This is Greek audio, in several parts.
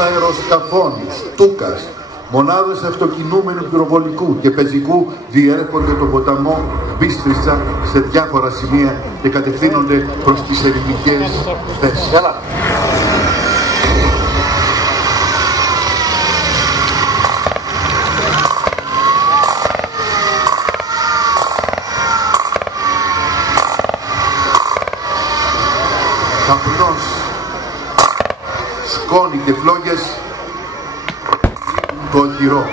αεροσκαφών Στούκας, μονάδες αυτοκινούμενου πυροβολικού και πεζικού διέρχονται τον ποταμό Μπίστρισσα σε διάφορα σημεία και κατευθύνονται προς τις ελληνικές θέσεις. Καπνός, σκόνη και φλόγες το οχυρό.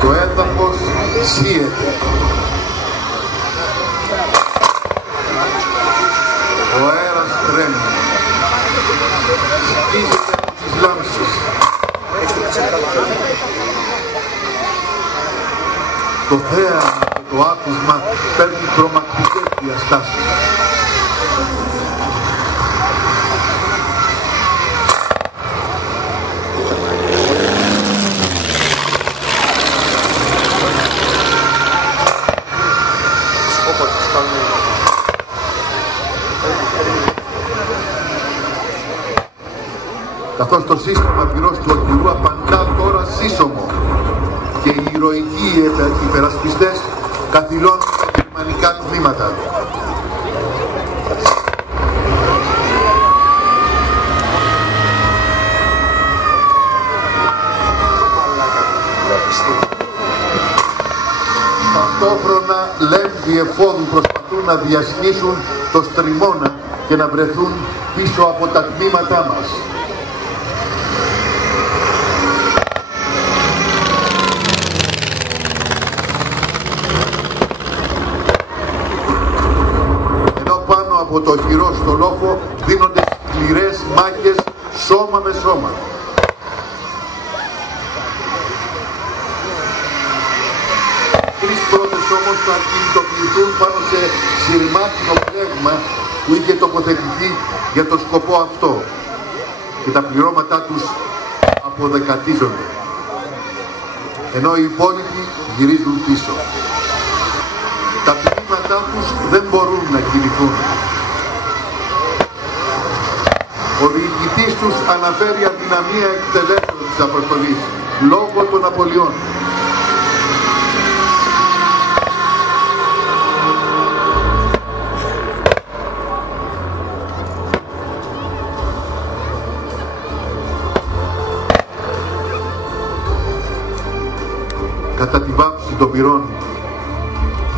Το έδαφος σύεται. Ο αέρας τρέμει. Σκίζεται από τις λάμψεις. Το θέαμα και το άκουσμα παίρνει τρομακτικές διαστάσεις. Καθώς το σύστημα πυρός του οχυρού απαντά τώρα σύσσωμο και οι ηρωικοί υπερασπιστές καθυλώνουν τα γερμανικά τμήματα. Ταυτόχρονα λέμβοι εφόδου προσπαθούν να διασχίσουν το στριμώνα και να βρεθούν πίσω από τα τμήματά μας. Από το οχυρό στο λόφο δίνονται σκληρές μάχες σώμα με σώμα. Τρεις πρώτες όμως θα κινητοποιηθούν πάνω σε σειρμάτινο πλέγμα που είχε τοποθετηθεί για το σκοπό αυτό και τα πληρώματά τους αποδεκατίζονται, ενώ οι υπόλοιποι γυρίζουν πίσω. Τα τμήματά τους δεν μπορούν να κινηθούν. Ο διοικητής τους αναφέρει αδυναμία εκτελέσεων της αποστολής λόγω των απολειών. Κατά τη βάψη των πυρών,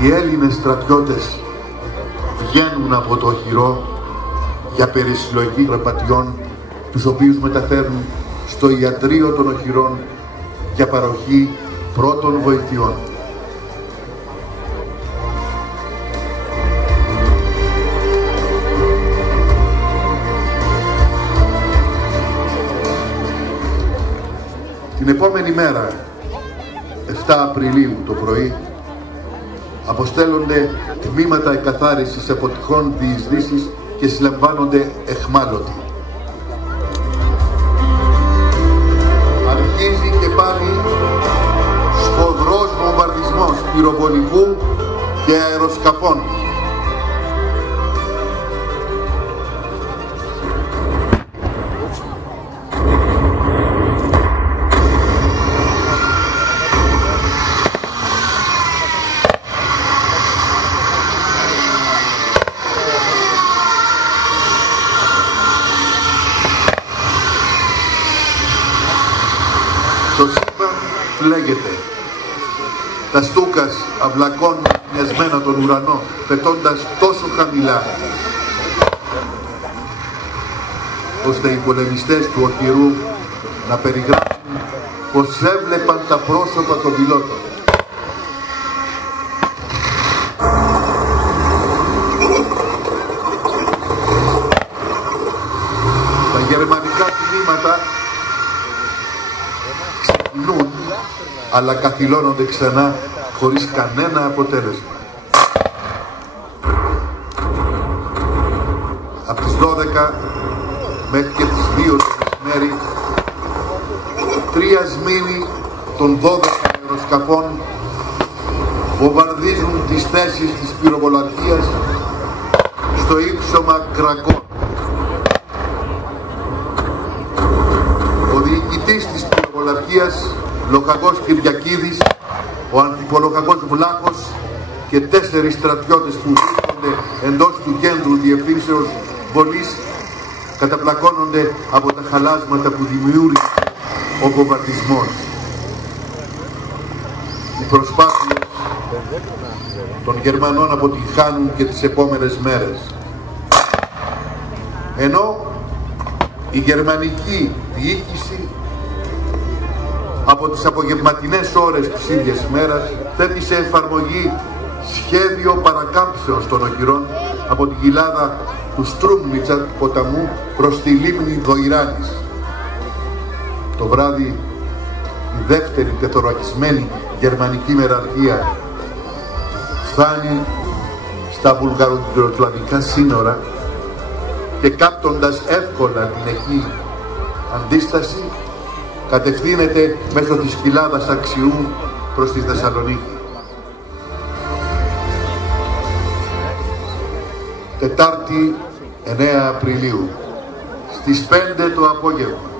οι Έλληνες στρατιώτες βγαίνουν από το οχυρό για περισυλλογή προπατιών, τους οποίους μεταφέρουν στο ιατρείο των οχυρών για παροχή πρώτων βοηθειών. Την επόμενη μέρα, 7 Απριλίου το πρωί, αποστέλλονται τμήματα εκαθάρισης από τυχόν διεισδύσεις και συλλαμβάνονται εχμάλωτοι. Αρχίζει και πάλι σφοδρός βομβαρδισμός πυροβολικού και αεροσκαφών. Το σύμπαν φλέγεται. Τα Στούκας αυλακώνουν μοιασμένα τον ουρανό, πετώντας τόσο χαμηλά, ώστε οι πολεμιστές του οχυρού να περιγράφουν πως έβλεπαν τα πρόσωπα των πιλότων. Τα γερμανικά τμήματα ξεκινούν, αλλά καθυλώνονται ξανά χωρίς κανένα αποτέλεσμα. Από τις 12 μέχρι και τις 2 το μεσημέρι, 3 σμήνοι των 12 αεροσκαφών βομβαρδίζουν τις θέσεις της πυροβολαρχίας στο ύψωμα Κρακών. Ο διοικητής της πυροβολαρχίας, λοχαγός Κυριακίδης, ο ανθιπολοχαγός Βλάχος και 4 στρατιώτες που βρίσκονται εντός του κέντρου διευθύνσεως βολής καταπλακώνονται από τα χαλάσματα που δημιούργησε ο βομβαρδισμός. Οι προσπάθειες των Γερμανών αποτυγχάνουν και τις επόμενες μέρες. Ενώ η γερμανική διοίκηση από τις απογευματινές ώρες της ίδιας μέρας θέτει σε εφαρμογή σχέδιο παρακάμψεως των οχυρών από την κοιλάδα του Στρούμνιτσα ποταμού προς τη λίμνη Βοηράνης. Το βράδυ η δεύτερη τετορακισμένη γερμανική μεραρχία φτάνει στα βουλγαρο-γιουγκοσλαβικά σύνορα και κάπτοντας εύκολα την εκεί αντίσταση κατευθύνεται μέσω της κοιλάδας Αξιού προς τη Θεσσαλονίκη. Τετάρτη 9 Απριλίου στις 5 το απόγευμα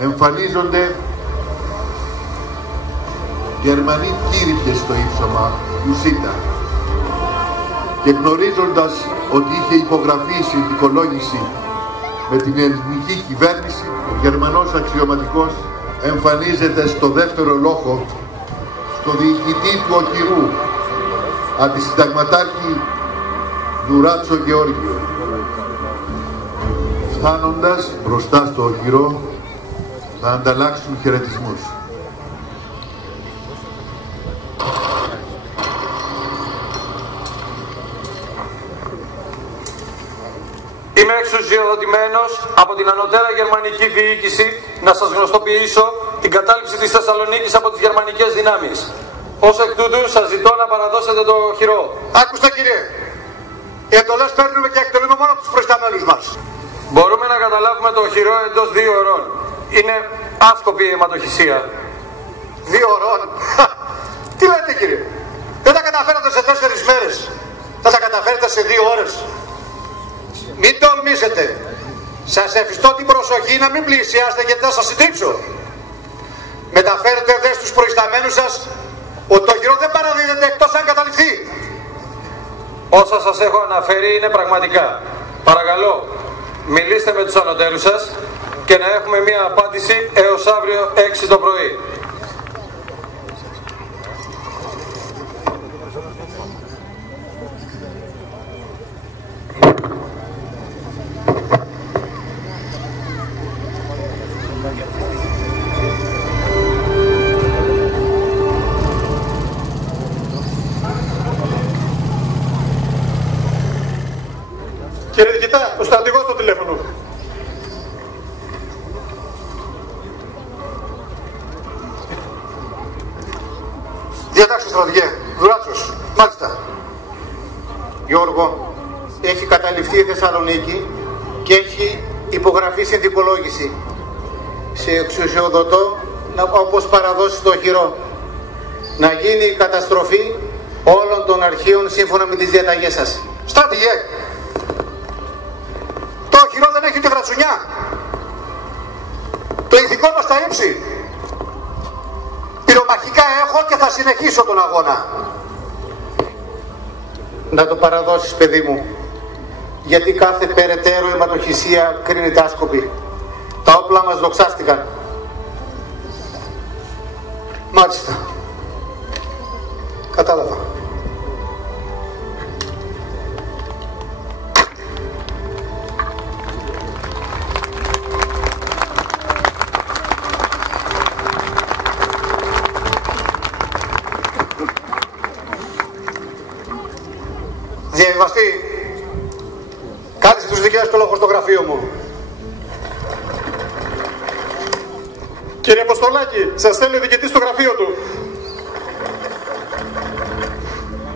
εμφανίζονται Γερμανοί κήρυκες στο ύψωμα Ουσίτα και γνωρίζοντας ότι είχε υπογραφεί συνθηκολόγηση με την ελληνική κυβέρνηση, ο Γερμανός αξιωματικός εμφανίζεται στο δεύτερο λόχο στο διοικητή του οχυρού, αντισυνταγματάρχη Δουράτσο Γεώργιο. Φτάνοντας μπροστά στο οχυρό θα ανταλλάξουν χαιρετισμούς. Είμαι εξουσιοδοτημένος από την ανωτέρα γερμανική διοίκηση να σας γνωστοποιήσω την κατάληψη της Θεσσαλονίκης από τις γερμανικές δυνάμεις. Ως εκ τούτου σας ζητώ να παραδώσετε το οχυρό. Άκουστε κύριε, οι εντολές παίρνουμε και εκτελούμε μόνο τους προϊσταμένους μας. Μπορούμε να καταλάβουμε το οχυρό εντός 2 ωρών. Είναι άσκοπη η αιματοχυσία. 2 ωρών. Τι λέτε κύριε, δεν τα καταφέρατε σε 4 μέρες. Θα τα καταφέρετε σε 2 ώρες. Μην τολμήσετε. Σας εφιστώ την προσοχή να μην πλησιάσετε γιατί θα σας συντρίψω. Μεταφέρετε δε στους προϊσταμένους σας ότι το οχυρό δεν παραδίδεται εκτός αν καταληφθεί. Όσα σας έχω αναφέρει είναι πραγματικά. Παρακαλώ, μιλήστε με τους ανωτέρους σας και να έχουμε μία απάντηση έως αύριο 6 το πρωί. Κύριε Διοικητά, ο στρατηγός στο τηλέφωνο. Διατάξτε στρατηγέ, Δουράτσος. Μάλιστα. Γιώργο, έχει καταληφθεί η Θεσσαλονίκη και έχει υπογραφεί συνθηκολόγηση. Σε εξουσιοδοτώ, όπως παραδώσει το οχυρό, να γίνει η καταστροφή όλων των αρχείων σύμφωνα με τις διαταγές σας. Στρατηγέ, το οχυρό δεν έχει ούτε γρατσουνιά. Το ηθικό μας τα ύψη. Πυρομαχικά έχω και θα συνεχίσω τον αγώνα. Να το παραδώσεις, παιδί μου, γιατί κάθε περαιτέρω αιματοχυσία κρίνεται άσκοπη. Τα όπλα μας δοξάστηκαν. Μάλιστα. Κατάλαβα. Διαβιβαστή, κάτσε τους δικαίους το λόγο στο γραφείο μου. Κύριε Αποστολάκη, σας θέλει ο διοικητής στο γραφείο του.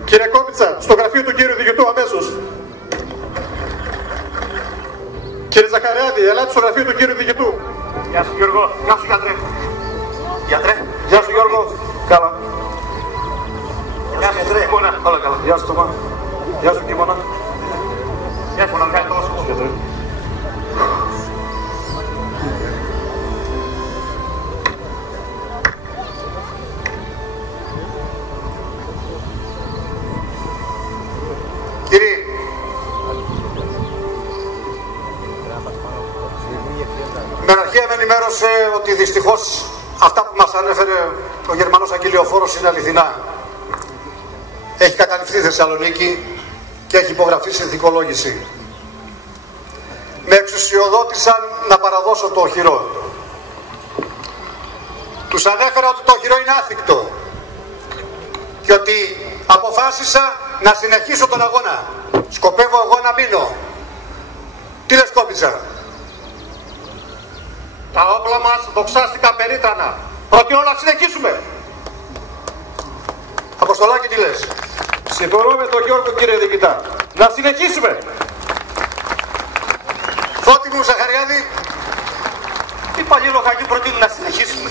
Κύριε Κόμιτσα, στο γραφείο του κύριου διοικητού αμέσως. Κύριε Ζαχαριάδη, ελάτε στο γραφείο του κύριου διοικητού. Γεια σου Γιώργο. Γεια σου γιατρέ. Γιατρέ, γεια σου Γιώργο. Καλά. Αντρέ. Όλα καλά. Γεια σου, Τωμά. Γεια σου, Κίμωνα. Γεια σου, να κάνει τόσο. Κύριε, με αρχαία με ενημέρωσε ότι δυστυχώς αυτά που μας ανέφερε ο Γερμανός αγγελιοφόρος είναι αληθινά. Έχει καταληφθεί η Θεσσαλονίκη και έχει υπογραφεί συνθηκολόγηση. Με εξουσιοδότησαν να παραδώσω το οχυρό. Τους ανέφερα ότι το οχυρό είναι άθικτο και ότι αποφάσισα να συνεχίσω τον αγώνα. Σκοπεύω εγώ να μείνω. Τι λες, Κόμπιτσα? Τα όπλα μας δοξάστηκαν περίτρανα. Προτείνω να συνεχίσουμε. Αποστολάκη, τι λες? Συμφωνώ με τον Γιώργο, κύριε Διοικητά. Να συνεχίσουμε. Φώτη μου, Ζαχαριάδη. Οι παλιοί λογάκοι προτείνουν να συνεχίσουμε.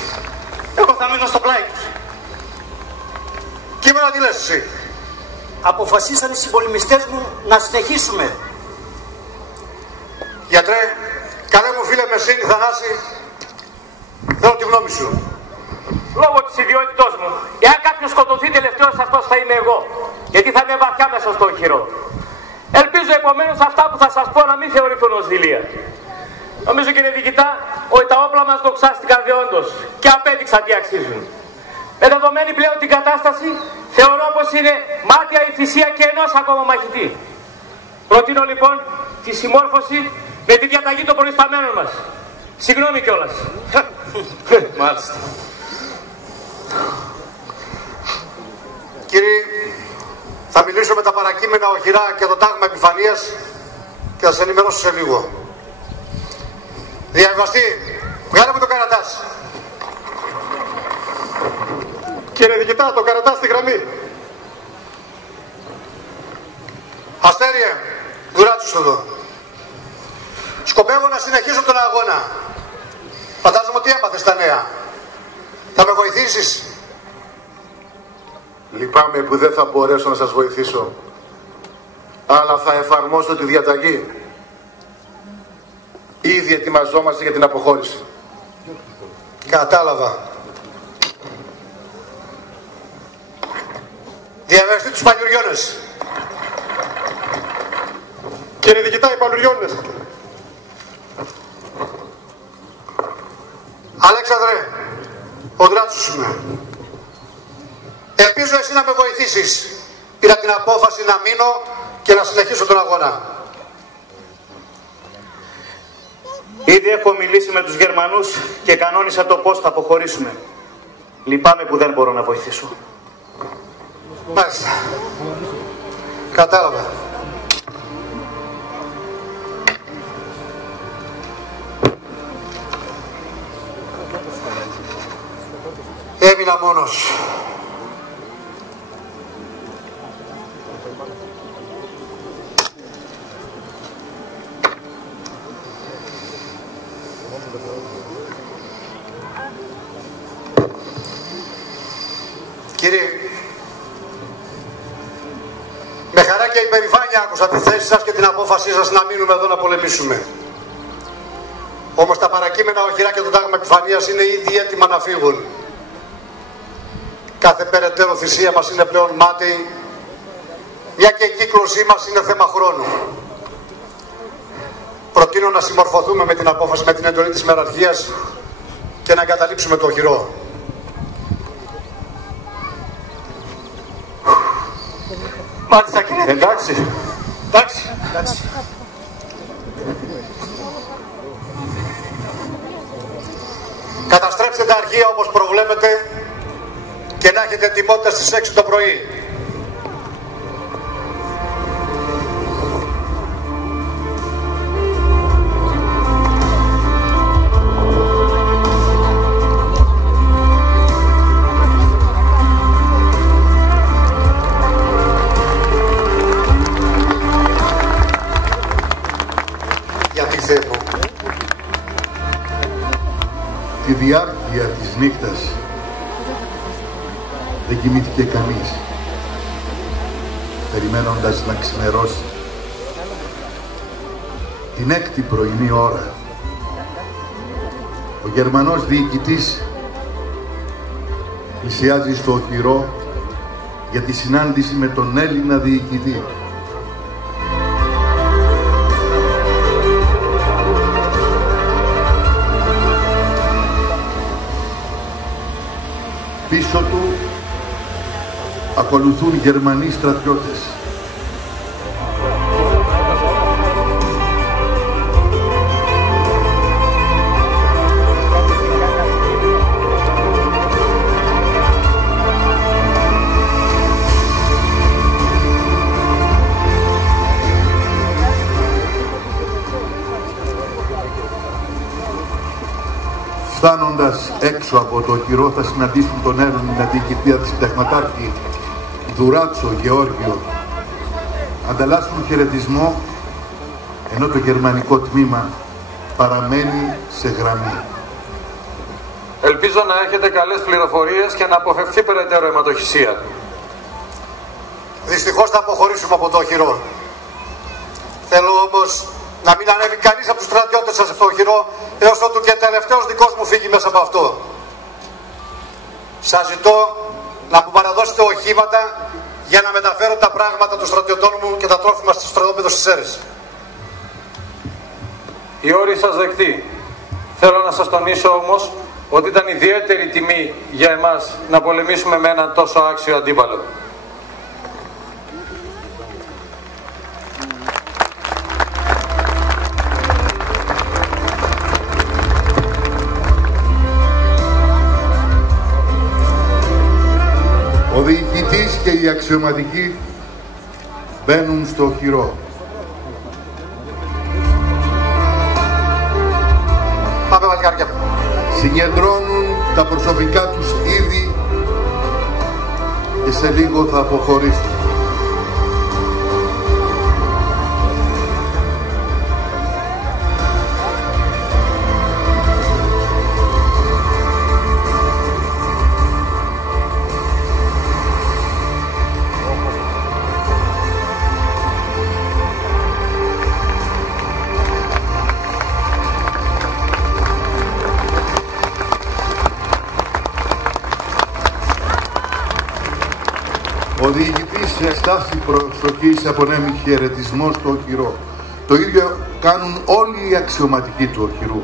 Εγώ θα μείνω στο πλάι τους. Κείμενα, τι λες εσύ? Αποφασίσαν οι συμπολεμιστές μου να συνεχίσουμε. Γιατρέ, καλέ μου φίλε Μεσίνη Θανάση, θέλω τη γνώμη σου. Λόγω της ιδιότητός μου, εάν κάποιος σκοτωθεί τελευταίος, αυτός θα είμαι εγώ. Γιατί θα είμαι βαθιά μέσα στο οχυρό. Ελπίζω επομένως αυτά που θα σας πω να μην θεωρηθούν ως δειλία. Νομίζω, κύριε Διοικητά, ότι τα όπλα μας δοξάστηκαν δεόντως και απέδειξαν τι αξίζουν. Με δεδομένη πλέον την κατάσταση, θεωρώ πως είναι μάτια η θυσία και ενός ακόμα μαχητή. Προτείνω λοιπόν τη συμμόρφωση με τη διαταγή των προϊσταμένων μας. Συγγνώμη κιόλας. Μάλιστα. Κύριε, θα μιλήσω με τα παρακείμενα οχυρά και το τάγμα επιφανείας και θα σας ενημερώσω σε λίγο. Διαβαστή, βγάλε μου το καρατάς. Κύριε Διοικητά, το καρατά στη γραμμή. Αστέριε, Δουράτσους εδώ. Σκοπεύω να συνεχίσω τον αγώνα. Φαντάζομαι ότι έμαθες τα νέα. Θα με βοηθήσεις? Λυπάμαι που δεν θα μπορέσω να σας βοηθήσω, αλλά θα εφαρμόσω τη διαταγή. Ήδη ετοιμαζόμαστε για την αποχώρηση. Κατάλαβα. Διαβεβαιωστεί τους Παλιουριώνες. Κύριε Διοικητά, οι Παλουριώνες. Αλέξανδρε, ο Δράτσος είμαι. Ελπίζω εσύ να με βοηθήσεις. Πήρα την απόφαση να μείνω και να συνεχίσω τον αγώνα. Ήδη έχω μιλήσει με τους Γερμανούς και κανόνισα το πώς θα αποχωρήσουμε. Λυπάμαι που δεν μπορώ να βοηθήσω. Μάλιστα. Κατάλαβα. Έμεινα μόνος. Κύριε, με χαρά και υπερηφάνεια άκουσα τη θέση σας και την απόφασή σας να μείνουμε εδώ να πολεμήσουμε. Όμως τα παρακείμενα οχυρά και το τάγμα επιφανείας είναι ήδη έτοιμα να φύγουν. Κάθε περαιτέρω θυσία μας είναι πλέον μάτι, μια και η κύκλωσή μας είναι θέμα χρόνου. Προτείνω να συμμορφωθούμε με την απόφαση, με την εντολή της μεραρχίας και να εγκαταλείψουμε το οχυρό. Μάλιστα, κύριε. Εντάξει. Εντάξει. Καταστρέψτε τα αρχεία όπως προβλέπετε και να έχετε ετοιμότητα στις 6 το πρωί. Γιατί Θεέ μου, Τη διάρκεια της νύχτας δεν κοιμήθηκε κανείς. περιμένοντας να ξημερώσει. Την 6η πρωινή ώρα, ο Γερμανός διοικητής πλησιάζει στο οχυρό για τη συνάντηση με τον Έλληνα διοικητή. Πίσω του ακολουθούν Γερμανοί στρατιώτες. Φτάνοντας έξω από το οχυρό θα συναντήσουν τον Έλληνα διοικητή συνταγματάρχη Δουράτσο Γεώργιο. Ανταλλάσσουν χαιρετισμό, ενώ το γερμανικό τμήμα παραμένει σε γραμμή. Ελπίζω να έχετε καλές πληροφορίες και να αποφευθεί περαιτέρω αιματοχυσία. Δυστυχώς θα αποχωρήσουμε από το οχυρό. Θέλω όμως να μην ανέβει κανείς από τους στρατιώτες σας στο οχυρό, έως ότου και τελευταίος δικός μου φύγει μέσα από αυτό. Σας ζητώ να μου παραδώσετε οχήματα για να μεταφέρω τα πράγματα των στρατιωτών μου και τα τρόφιμα στο στρατόπεδο στις Σέρρες. Η όρη σας δεκτή. Θέλω να σας τονίσω όμως ότι ήταν ιδιαίτερη τιμή για εμάς να πολεμήσουμε με έναν τόσο άξιο αντίπαλο. Ο διοικητής και οι αξιωματικοί μπαίνουν στο οχυρό. Πάμε βαλκάρια. Συγκεντρώνουν τα προσωπικά τους είδη και σε λίγο θα αποχωρήσουν. Ο διοικητής σε στάση προσοχής απονέμει χαιρετισμό στο οχυρό. Το ίδιο κάνουν όλοι οι αξιωματικοί του οχυρού.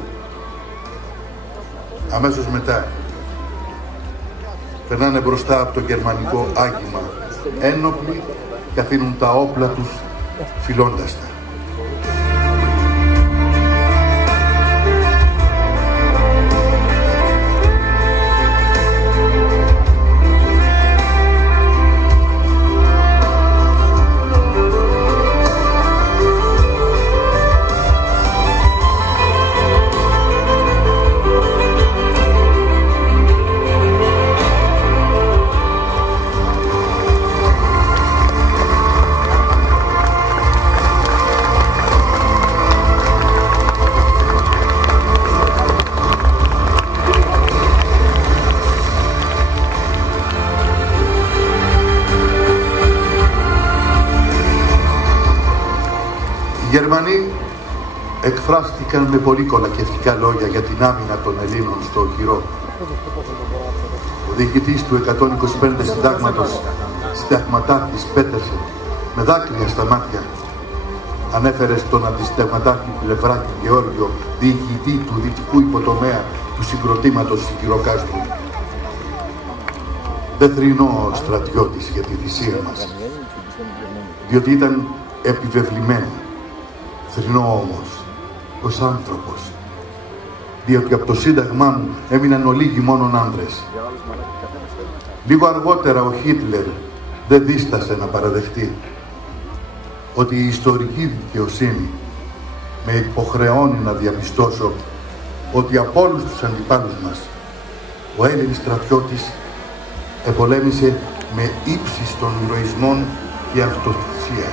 Αμέσως μετά περνάνε μπροστά από το γερμανικό άγημα ένοπλοι και αφήνουν τα όπλα τους φυλώντας τα. Οι Γερμανοί εκφράστηκαν με πολύ κολακευτικά λόγια για την άμυνα των Ελλήνων στο οχυρό. Ο διοικητής του 125 συντάγματος, συνταγματάρχης Πέτερσεν, με δάκρυα στα μάτια, ανέφερε στον αντισυνταγματάρχη Πλευράκη Γεώργιο, διοικητή του δυτικού υποτομέα του συγκροτήματος Σιδηροκάστρου: «Δεν θρηνώ στρατιώτης για τη θυσία μας, διότι ήταν επιβεβλημένη. Θρηνώ όμως ως άνθρωπος, διότι από το σύνταγμά μου έμειναν ολίγοι μόνον άντρες». Λίγο αργότερα ο Χίτλερ δεν δίστασε να παραδεχτεί ότι η ιστορική δικαιοσύνη με υποχρεώνει να διαπιστώσω ότι από όλους τους αντιπάλους μας ο Έλληνης στρατιώτης επολέμησε με ύψιστον ηρωισμών και αυτοθυσία.